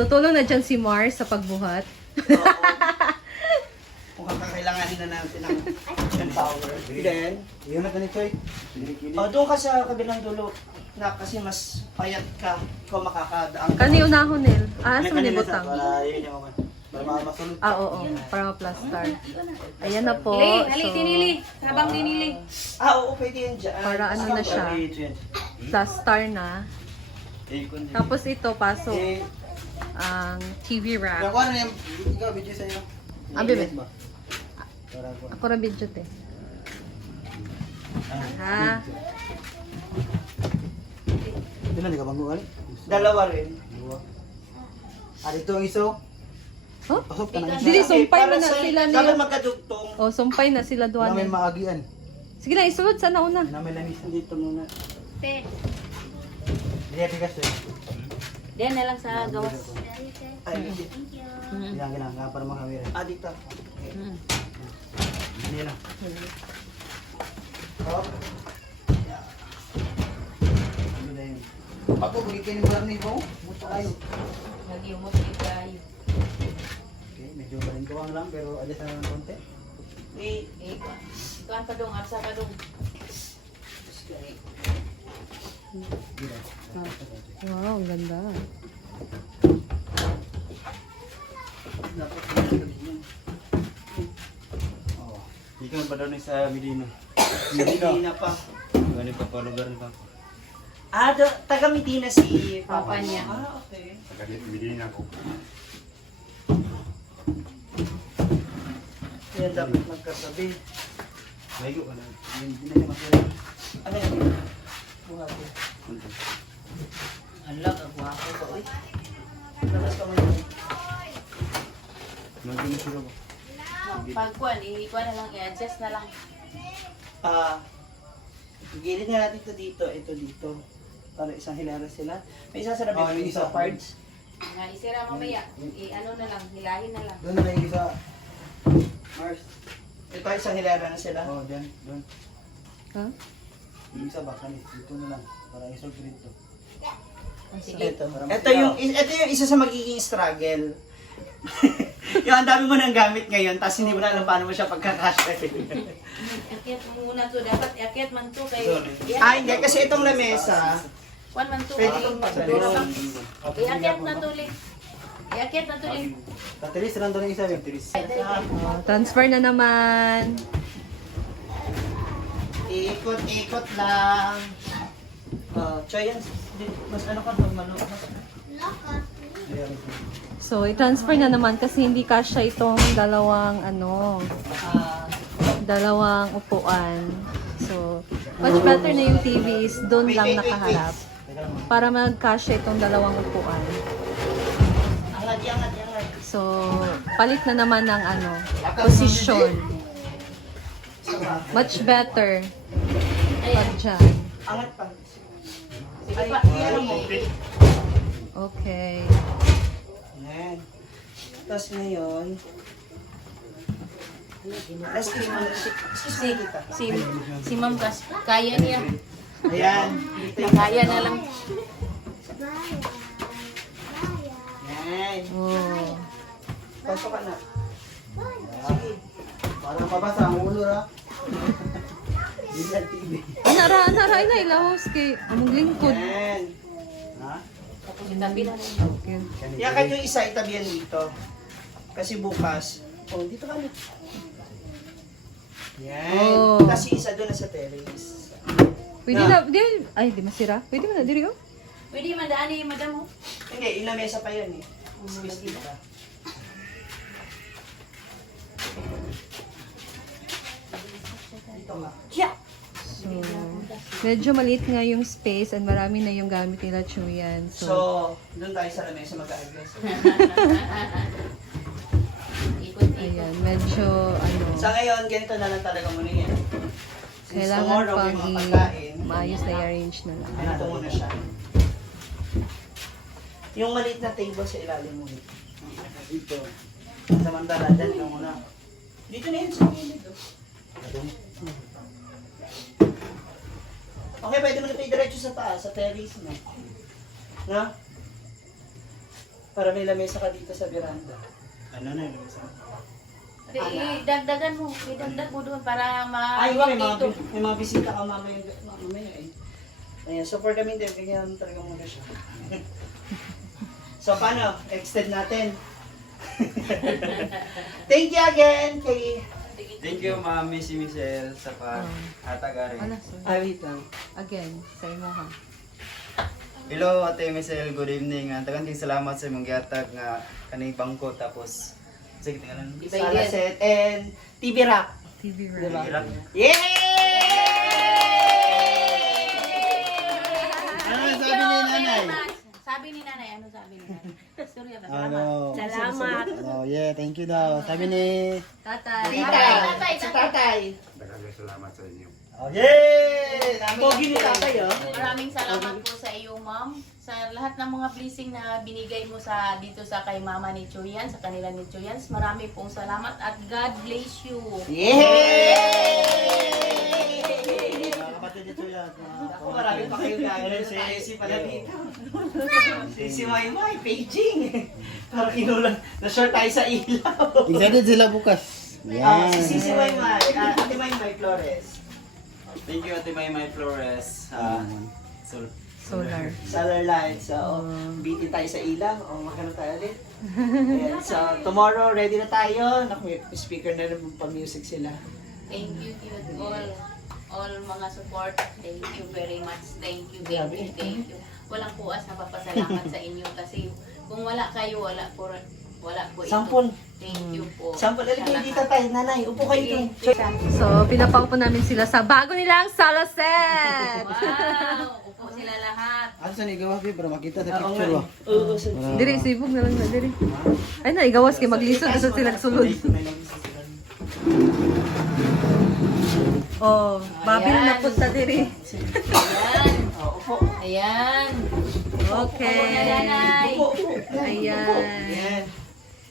natutulong na dyan si Mar sa pagbuhat. oo. Kung kakailangan din na natin ng chin power. Okay? Then, yun na ganito eh. Oh, doon ka sa kabilang dulo na kasi mas payat ka kung makakadaan. Kani unahon nil. Ah, mechanism. sa manibutang. Para yun yung para makamasulot. Ah, oo. oo para maplastar. Oh, ayan, ayan na po. Lili, Lili, tinili. Habang tinili. Ah, oo, pwede yan dyan. Para so, ano na siya. Hmm? Plastar na. Eh, Tapos ito, pasok. Eh, ang hmm TV rack. Ako ano yung ikaw video sa iyo? Ang bibit. Ako rin video te. Ha? Dito lang ka bang mga? Dalawa rin. Dalawa. Ah, dito ang iso. Huh? Dili, sumpay mo na sila niyo. Sabi magkadugtong. Oh, sumpay na sila doon. Namin maagian. Sige na, isulod sa nauna. Namin lang isulod dito muna. Pe. Dito ka sa'yo. Yan na lang sa gawas. Ay, thank you. you. Yan lang Nga para makamira. Adik ta. Yan lang. Hop. Pag pagkikin ng ah, barni po, mucha kayo. Lagi mo kayo. Okay, medyo barin ko lang pero adjust na lang konti. Eh, eh. Tuan pa dong, arsa pa dong. Okay. okay. okay. okay. Wow, ang ganda. ikan pada nih saya Medina. Medina apa ini pa pala lugar nito. Ada taga Medina si papanya. Ah, okay. Taga aku ya ko. Yeah, dapat magkasabi. kan kana. Hindi masih Ang lang, ang guwapo ko, eh. Pagkuhan, i-adjust na lang. Ah, gilid na uh, natin ito dito, ito dito. Para isang hilera sila. May isa sarap oh, yung isa parts. Nga, isira mamaya. Yes. I-ano na lang, hilahin na lang. Doon na yung isa. Mars. Ito isang hilera na sila. Oo, oh, dyan. Doon. Huh? Yung isa baka, eh. Dito na lang. Para isang grid to. Yeah. Sige. So, ito, ito, yung, ito yung isa sa magiging struggle. yung ang dami mo nang gamit ngayon, tapos hindi mo na alam paano mo siya pagkakasya. akit muna to. Dapat akit man to. Kay... Ay, hindi. Kasi itong lamesa. One man to. Pwede kong pagsalit. Iakit na to. Iakit na to. Tatilis, lang doon yung isa. Transfer na naman. Ikot-ikot lang. Uh, Choyan. So, i-transfer na naman kasi hindi kasya itong dalawang, ano, uh, dalawang upuan. So, much better na yung TV is doon lang nakaharap. Para mag-kasya itong dalawang upuan. So, palit na naman ng, ano, position. Much better. Pag dyan. Angat pa. Okay. Ayan. Okay. Tapos ngayon, si Ma'am, si, si, si, si kaya niya. Ayan. kaya na lang. Oh. Ayan. Pasok ka na. Sige. Parang mabasa ulo, ha? Anara, anara, ina ilahos kay among lingkod. Ha? Yeah. Huh? Okay. Yan kayo isa itabihan dito. Kasi bukas. Oh, dito kami. Yan. Yeah. Oh. Kasi isa doon sa terrace. Pwede na, huh? di, ay, di masira. Pwede mo na, diri ko? Pwede mo, daan okay, eh, madam um, mo. Hindi, ilang mesa pa yan eh. Mas kasi okay. ba? Dito ba? Yeah. So, medyo maliit nga yung space and marami na yung gamit nila Chuyan. So, so doon tayo sa lamesa mag-aagres. Ayan, medyo ano. Sa ngayon, ganito na lang talaga muna yan. Since kailangan pa i maayos na i-arrange na lang. Ano muna siya. Yung maliit na table sa ilalim mo. Dito. Sa mandala, dyan ka muna. Dito na yun sa ngayon. Dito. dito. Okay, okay, pwede mo na diretso sa taas, sa terrace mo. Na? Para may lamesa ka dito sa veranda. Ano na yung lamesa? Idagdagan mo, idagdag mo doon para ma- Ay, okay, may, may, may mga bisita ka mamaya, mamaya eh. Ayan, so for the meantime, ganyan talaga na siya. so paano? Extend natin. Thank you again kay Thank you, ma'am, Missy Michelle, sa pag-hatagari. Uh, ah, ano, wait lang. Again, say mo ha. Hello, Ate Michelle. Good evening. Ang tagantin salamat sa imong gihatag nga kanay bangko tapos sige, okay, kitang alam. Salaset and TV Rock. TV Rock. TV Rock. Yay! Anong, sabi ni nanay. Sabi ni nanay. Ano sabi ni nanay? Kuya, oh, no. salamat. Ano, oh, salamat. Ano, yeah, thank you daw. Sabi ni Tatay. Tita. Tatay, tatay. Si Tatay. Dagagay salamat sa inyo. Oh, yay! Yeah. Pogi ni Tatay, oh. -tata, yeah? oh yeah. Maraming salamat okay. po sa iyo, ma'am. Sa lahat ng mga blessing na binigay mo sa dito sa kay mama ni Chuyan, sa kanila ni Chuyan, marami pong salamat at God bless you. Yeah! Yay! yay! Yeah! pa kayo gagawin na tayo si Palatito. si si YY, Paging. Para kinulang, na-short tayo sa ilaw. din sila bukas. Yeah. si si YY, Ate May May okay. Flores. Thank you, Ate May May okay. Flores. Okay. Uh, solar. Solar lights. So, um, tayo sa ilaw. O, oh, makano tayo ulit. And so, tomorrow, ready na tayo. Naku, speaker na rin pa music sila. Thank you, Tio. Yeah all mga support. Thank you very much. Thank you, baby. S thank you. Walang puas na papasalamat sa inyo kasi kung wala kayo, wala po, wala po ito. Thank you po. Sample, alam dito tayo. Nanay, upo kayo dito. So, pinapaupo namin sila sa bago nilang sala set. wow! Upo sila lahat. Asa ni Gawas, pero makita sa picture. Oh, Dire, sibog na lang na. Dire. Ay na, Gawas, kay maglisod. Asa sila sulod. Oh, babil na punta diri. Ayan. Opo. Ayan. ayan. Okay. Ayan. Opo. Ayan.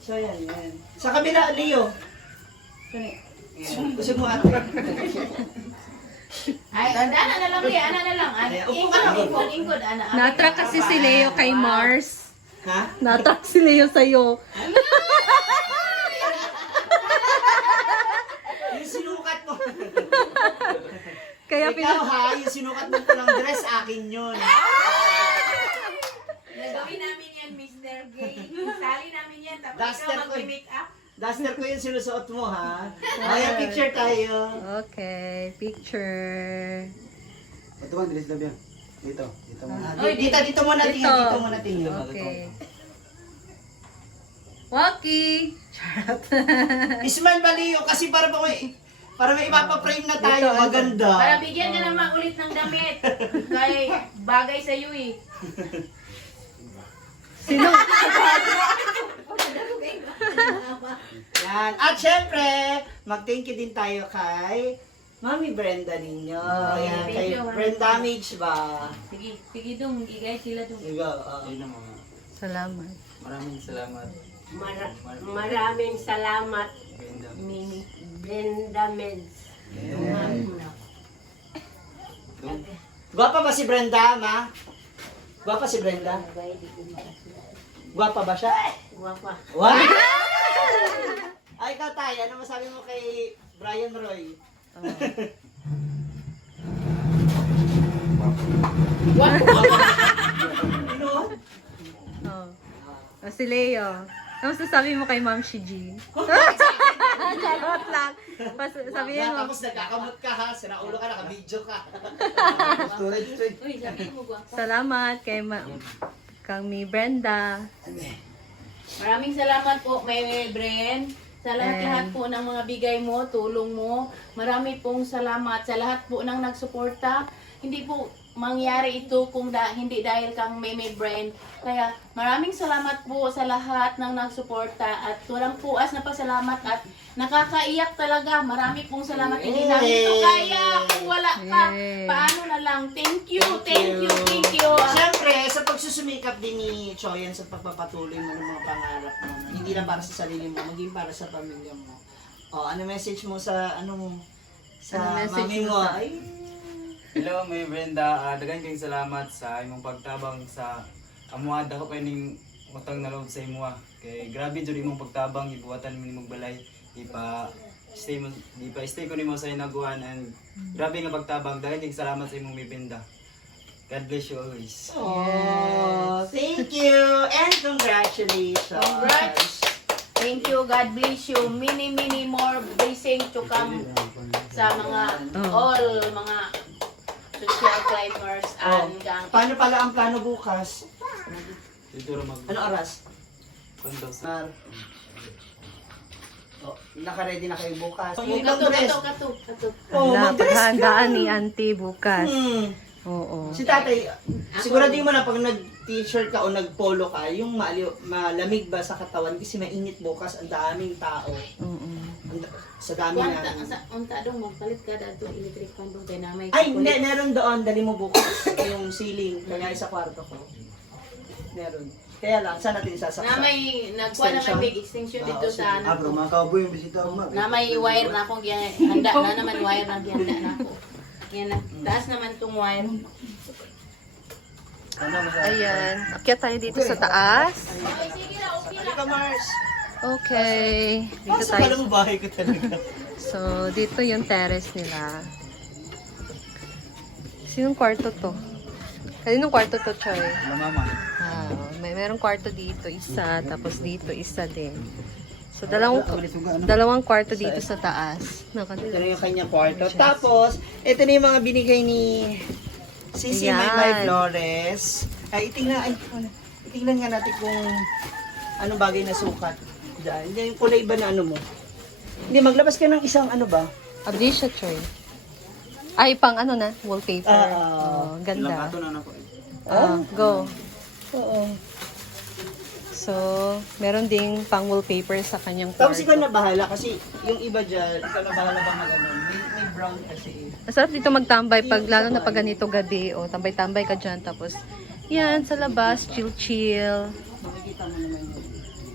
So, ayan, ayan. Sa kabila, Leo. Gusto mo ato. Ay, tanda na lang, Leo. Ana na lang. Upo ka na. Upo. Ingod, ana. Natra kasi si Leo kay Mars. Ha? Na Natra si Leo sa'yo. Ano? Kaya Ikaw pinag- ha, yung sinukat mo po lang dress, akin yun. Nagawin namin yan, Mr. Gay. Sali namin yan, tapos ikaw mag-make-up. Duster ko yung, yung sinusuot mo, ha? Kaya picture tayo. Okay, picture. Ito ba, dress love yan? Dito, dito muna. Oh, dito, dito, dito muna oh, tingin, dito, dito muna tingin. Okay. Walkie! Charot! Ismail Baliyo, kasi para pa ko eh. Para may ipapaframe na tayo, Ito, maganda. Para bigyan ka naman ulit ng damit. Kay bagay sa'yo eh. Sino? Yan. At syempre, mag-thank you din tayo kay Mami Brenda ninyo. Okay, Ayan, kay Brenda Mage ba? Sige, sige dong. Igay sila dong. Sige, uh, salamat. Maraming salamat. maraming salamat. Brenda. Mimi. Brenda Mills. Yeah. yeah. Guwapa ba si Brenda, ma? Guwapa si Brenda? Guwapa ba siya? Guwapa. Wow! Ay, ikaw tayo. Ano masabi mo kay Brian Roy? Guwapa. Guwapa. Ano? Si Leo. Ano masasabi mo kay Ma'am Shiji? Guwapa. Charot ah, lang. Pas, sabi mo. tapos nagkakamot ka ha. Sana ulo ka, naka-video ka. Tulad ito. salamat kay ma kang mi Brenda. Okay. Maraming salamat po, may Bren. Sa lahat-lahat po ng mga bigay mo, tulong mo. Marami pong salamat sa lahat po nang nagsuporta. Hindi po mangyari ito kung da, hindi dahil kang meme brand. Kaya maraming salamat po sa lahat ng nagsuporta at tulang puas na pasalamat at nakakaiyak talaga. Marami pong salamat. Hindi hey. hey. namin ito kaya kung wala hey. pa. Paano na lang. Thank you. Thank you. Thank you. Thank you. Thank you. Siyempre, sa pagsusumikap din ni Choyan sa pagpapatuloy mo ng mga pangarap mo. hindi lang para sa sarili mo, maging para sa pamilya mo. Oh, ano message mo sa ano mo? Sa, sa ano message mami mo? mo sa... Ay, Hello, may Brenda. Uh, Dagan kayong salamat sa imong pagtabang sa amuha. Dako kayo ning utang na loob sa imuha. Kay grabe dyan imong pagtabang. Ibuatan mo ni Magbalay. Ipa... Stay mo, di pa Stay ko ni mo sa inaguhan and grabe nga pagtabang. Dagan kayong salamat sa imong mibenda. God bless you always. Oh, yes. Aww. thank you and congratulations. Congrats. Thank you. God bless you. Many, many more blessing to come sa mga all mga social climbers oh. and gang. Paano pala ang plano bukas? Siguro mag Ano aras? Pondo. Mar. Oh, naka-ready na kayo bukas. Pang yung kato, kato, kato. Oh, Ito, ito, ito, ito, ito. Oh, maghahandaan yung... ni Auntie bukas. Hmm. Oo. Oh, oh. Si tatay, siguro sigurado mo na pag nag-t-shirt ka o nag-polo ka, yung malamig ba sa katawan kasi mainit bukas, ang daming tao. Oo. mm -hmm sa gamin okay, na. Unta dong mong palit ka dadto electric fan dong dinamay. Ay, hindi meron doon dali mo bukas okay, yung ceiling kaya sa kwarto ko. Meron. Kaya lang, saan natin sasaksak? Na may nagkuha na, naman, big oh, sa, so, ma, big na so, may big ma extension <naman, coughs> dito sa ano. Ah, bro, mga kaubo yung bisita mo Na may wire na akong handa na naman wire na giyan na ako. Yan na. Taas naman tong wire. Ayan. Akyat tayo dito sa taas. Okay, sige lang. Okay lang. Okay, Mars. Okay. Dito tayo. Parang bahay ko talaga. so, dito yung terrace nila. Sinong kwarto to? Kaninong kwarto to, Choy? Mamama. Mama. Uh, may merong kwarto dito, isa. Okay, tapos okay, dito, isa din. So, dalaw okay, dito, okay, dalawang, dalawang okay. kwarto dito sa, sa, sa taas. No, kandito. ito yung kanya kwarto. Tapos, ito na yung mga binigay ni Sisi Ayan. My My Flores. Ay, itingnan, ay, ano, itingnan nga natin kung anong bagay na sukat diyan yung kulay ba na ano mo? Hindi, okay. maglabas ka ng isang ano ba? Adisha, Choy. Ay, pang ano na, wallpaper. Uh, oh, ganda. Ilang na ako eh. Oh, ah, uh, ah, go. Oo. Ah. So, uh, so, meron ding pang wallpaper sa kanyang Tapos ikaw na bahala kasi yung iba dyan, ikaw na bahala ba magano'n? brown kasi. Masarap dito magtambay, pag, lalo na pag ganito gabi, o oh, tambay-tambay ka dyan, tapos yan, sa labas, chill-chill.